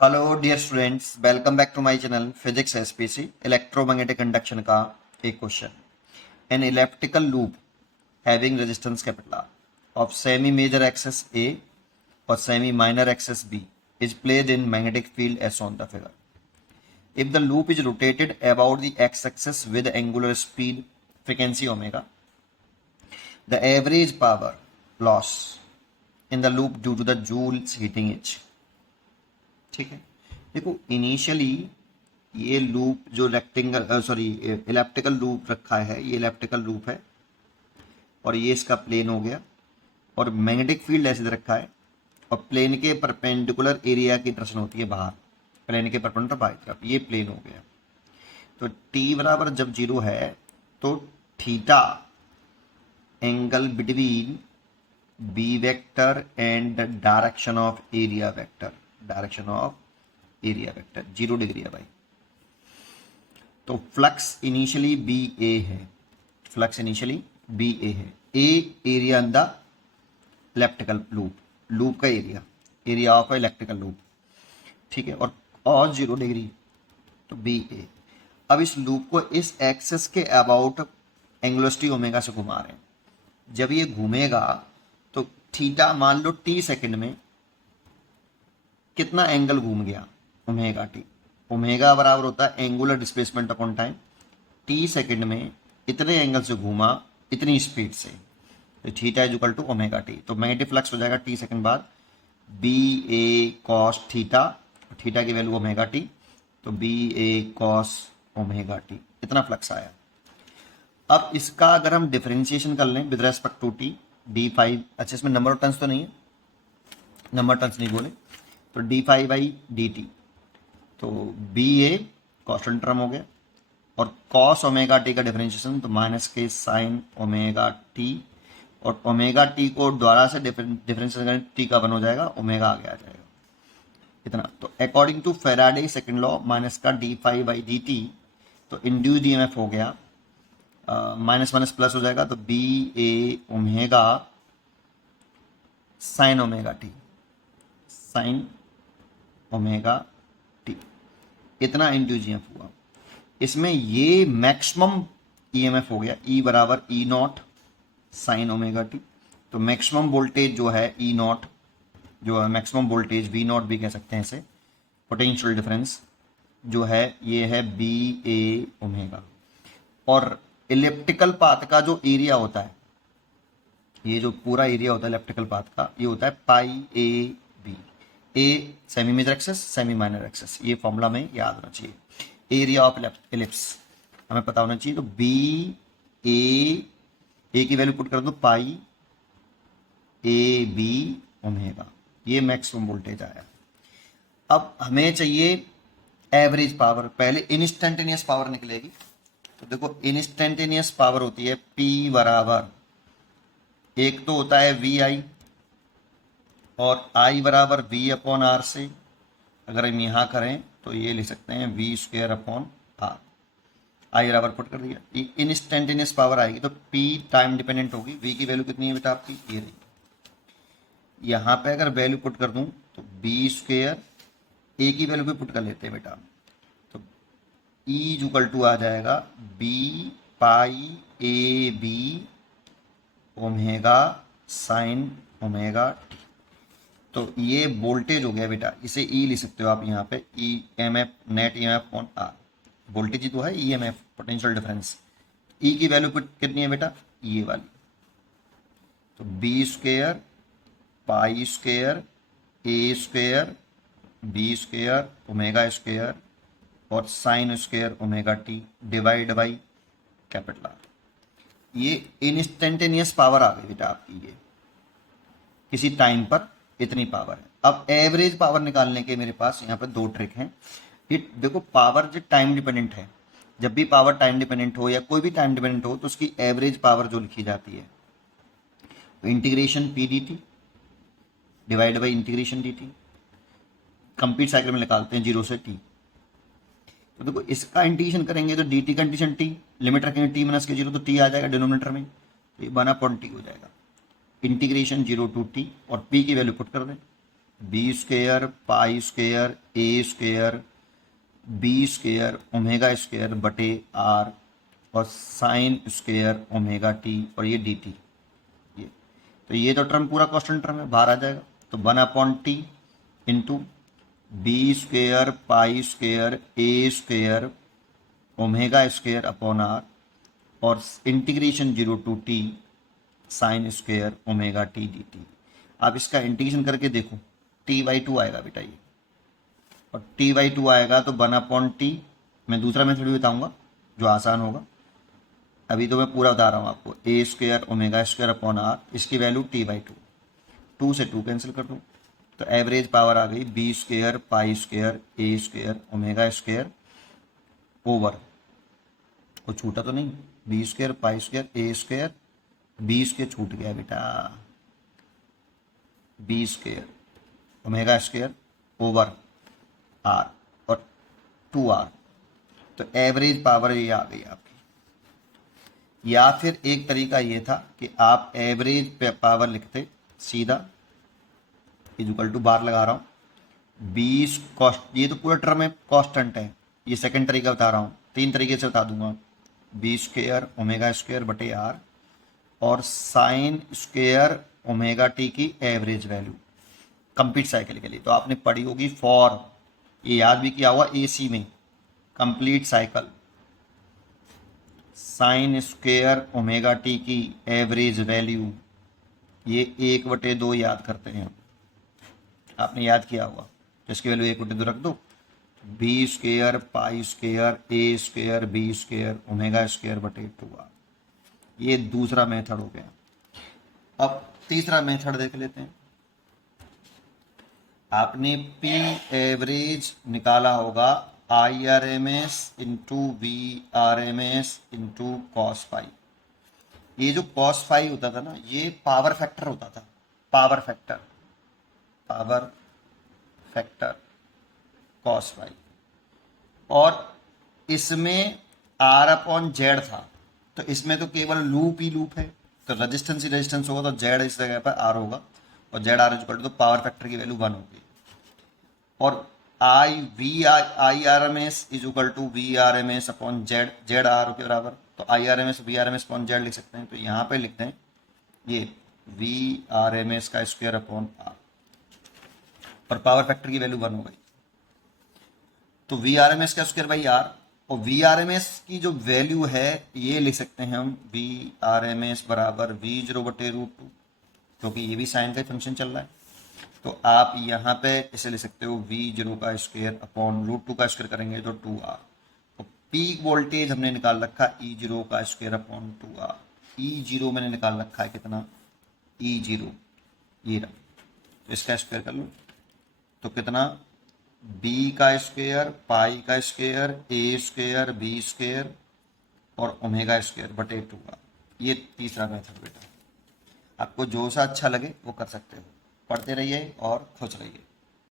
Hello dear students, welcome back to my channel physics SPC. Electromagnetic conduction का एक question. An electrical loop having resistance capital R of semi major axes A और semi minor axes B is placed in magnetic field as on the figure. If the loop is rotated about the X axes with angular speed frequency omega, the average power loss in the loop due to the Joules heating each. ठीक है, देखो initially ये loop जो elliptical loop रखा है, ये elliptical loop है और ये इसका प्लेन हो गया और मैग्नेटिक फील्ड ऐसे दे रखा है और प्लेन के परपेंडिकुलर एरिया की डायरेक्शन होती है बाहर, प्लेन के परपेंडिकुलर बाहर तरफ, ये प्लेन हो गया। तो टी बराबर जब जीरो है तो theta angle between B vector and direction of area vector, direction of area vector 0 degree है भाई। तो फ्लक्स इनिशियली बी ए है, फ्लक्स इनिशियली बी ए है। A area in the electrical loop, loop का area, area of electrical loop, ठीक है। और 0 degree तो बी ए। अब इस लूप को इस एक्सेस के अबाउट एंगुलरिटी ओमेगा से घुमा रहे हैं। जब ये घूमेगा तो थीटा मान लो टी सेकंड में कितना एंगल घूम गया, ओमेगा टी। ओमेगा बराबर होता है angular displacement upon time. T second में इतने एंगल से घूमा, इतनी स्पीड से, तो theta is equal to omega T. तो मैग्नेटिक फ्लक्स हो जाएगा टी सेकंड बाद B A cos theta, theta की वैल्यू ओमेगा टी, तो B A cos omega T, इतना फ्लक्स आया। अब इसका अगर हम डिफरेंशिएशन कर लें with respect to T, D phi, अच्छा इसमें नंबर ऑफ टर्न्स तो नहीं है, नंबर टर्न्स नहीं बोले, तो D phi by D T, तो बी ए कॉन्स्टेंट टर्म हो गया और कॉस ओमेगा टी का डिफरेंशिएशन तो माइनस के साइन ओमेगा टी, और ओमेगा टी को द्वारा से डिफरेंशिएशन टी का वन हो जाएगा, ओमेगा आगे आ जाएगा इतना। तो according to Faraday second law minus का D phi by D T, तो इंड्यूस्ड ईएमएफ हो गया माइनस माइनस प्लस हो जाएगा, तो B A omega sine omega T, sine omega T, इतना इंड्यूस ईएमएफ हुआ। इसमें ये मैक्सिमम ईएमएफ हो गया, ई बराबर E naught sine omega T. तो मैक्सिमम वोल्टेज जो है ई नॉट, जो है मैक्सिमम वोल्टेज वी नॉट भी कह सकते हैं इसे, पोटेंशियल डिफरेंस जो है ये है बी ए ओमेगा। और इलेप्टिकल पाथ का जो एरिया होता है, ये जो पूरा एरिया होता है इलेप्टिकल पाथ का, ये होता है pi A B. A semi major axes, semi minor axes, ये फॉर्मूला में याद होना चाहिए। एरिया ऑफ इलिप्स हमें पता होना चाहिए। तो बी ए की वैल्यू पुट कर दो पाई ए बी ओमेगा, ये मैक्सिमम वोल्टेज आया। अब हमें चाहिए एवरेज पावर, पहले इंस्टेंटेनियस पावर निकलेगी। तो देखो इंस्टेंटेनियस पावर होती है P बराबर, एक तो होता है वी आई और I बराबर V अपॉन आर से, अगर हम यहाँ करें तो ये लिख सकते हैं वी स्क्वायर अपॉन आर। आई बराबर पुट कर दिया, इंस्टेंटेनियस पावर आएगी तो P टाइम डिपेंडेंट होगी। V की वैल्यू कितनी है बेटा आपकी, ये रही। यहाँ पे अगर वैल्यू पुट कर दूं तो बी स्क्वायर, ए की वैल्यू भी पुट कर लेते हैं बेटा, तो ई इक्वल टू आ जाएगा B pi A B omega sine omega T. तो ये वोल्टेज हो गया बेटा, इसे ई लिख सकते हो आप यहाँ पे, E M F net E M F on R. Voltage ही तो है E M F, potential difference. E की वैल्यू कितनी है बेटा, ये वाली, तो B square pi square A square B square omega square और sine square omega T divide by capital R. ये इंस्टेंटेनियस पावर आ गई बेटा आपकी, ये किसी टाइम पर इतनी पावर है। अब एवरेज पावर निकालने के मेरे पास यहाँ पर दो ट्रिक हैं। ये देखो पावर जो टाइम डिपेंडेंट है, जब भी पावर टाइम डिपेंडेंट हो या कोई भी टाइम डिपेंडेंट हो तो उसकी एवरेज पावर जो लिखी जाती है, integration P D T divide by integration D T, complete cycle में निकालते हैं 0 से टी। तो देखो इसका इंटीग्रेशन करेंगे तो डी टी का इंटीग्रेशन टी, लिमिट रखेंगे टी माइनस के 0 तो टी आ जाएगा डिनोमिनेटर में, तो ये 1/t हो जाएगा। इंटीग्रेशन 0 to t और p की वैल्यू पुट कर दें B square pi square A square B square omega square बटे आर और साइन स्क्वेयर ओमेगा टी और ये डी टी। ये तो टर्म पूरा कांस्टेंट टर्म है, बाहर आ जाएगा। तो 1/t into B square pi square A square omega square upon R और integration 0 to T sine square omega T D T. आप इसका इंटीग्रेशन करके देखो, t/2 आएगा बेटा ये, और t/2 आएगा तो 1/t। मैं दूसरा मेथड भी बताऊंगा जो आसान होगा, अभी तो मैं पूरा बता रहा हूँ आपको। A square omega square upon R, इसकी वैल्यू t/2, 2 से 2 कैंसिल कर दूँ तो एवरेज पावर आ गई B square pi square A square omega square over, वो छूटा तो नहीं, B square pi square A square, B square छूट गया बेटा, B square omega square over R और 2r, तो एवरेज पावर ये आ गई आपकी। या फिर एक तरीका ये था कि आप एवरेज पावर लिखते सीधा, इक्वल टू बार लगा रहा हूँ, 20 कॉस्ट, ये तो पूरा टर्म है कांस्टेंट है, ये सेकंड तरीका बता रहा हूँ, 3 तरीके से बता दूंगा। बी स्क्वेयर ओमेगा स्क्वेयर बटे आर और साइन स्क्वेयर ओमेगा टी की एवरेज वैल्यू कंप्लीट साइकिल के लिए। तो आपने पढ़ी होगी फॉर, ये याद भी किया हुआ एसी में, complete cycle sign square omega T की एवरेज वैल्यू, ये 1/2 याद करते हैं, आपने याद किया हुआ, तो इसकी वैल्यू 1/2 रख दो। B square pi square A square B square omega square बटे 2r। ये दूसरा मेथड हो गया। अब तीसरा मेथड देख लेते हैं। आपने पी एवरेज निकाला होगा IRMS into VRMS into cos phi. ये जो कॉस फाई होता था ना, ये पावर फैक्टर होता था, पावर फैक्टर कॉस फाई, और इसमें R/Z था, तो इसमें तो केवल लूप ही लूप है, तो रेजिस्टेंस ही रेजिस्टेंस होगा, तो Z इस जगह पर R होगा और ZR तो पावर फैक्टर की वैल्यू 1 होगी। और IRMS is equal to VRMS upon ZR के बराबर, तो IRMS VRMS अपॉन Z लिख सकते हैं, तो यहाँ पे लिखते हैं ये VRMS का स्क्वायर अपॉन R और पावर फैक्टर की वैल्यू 1 हो गई, तो VRMS का स्क्वायर बाई R, और VRMS की जो वैल्यू है ये लिख सकते हैं हम VRMS बराबर V0/√2, क्योंकि ये भी साइन का फंक्शन चल रहा है, तो आप यहाँ पे इसे लिख सकते हो V0 का स्क्वायर अपॉन √2 का स्क्वायर करेंगे तो 2R। तो पीक वोल्टेज हमने निकाल रखा E0 का स्क्वायर अपॉन 2R। E0 मैंने निकाल रखा है कितना, E0 ये रहा, तो इसका स्क्वायर कर लो, तो कितना B का स्क्वायर पाई का square A square B square और ओमेगा स्क्वायर बटे 2R। ये तीसरा मेथड बेटा, आपको जो सा अच्छा लगे वो कर सकते हो। पढ़ते रहिए और खुश रहिए।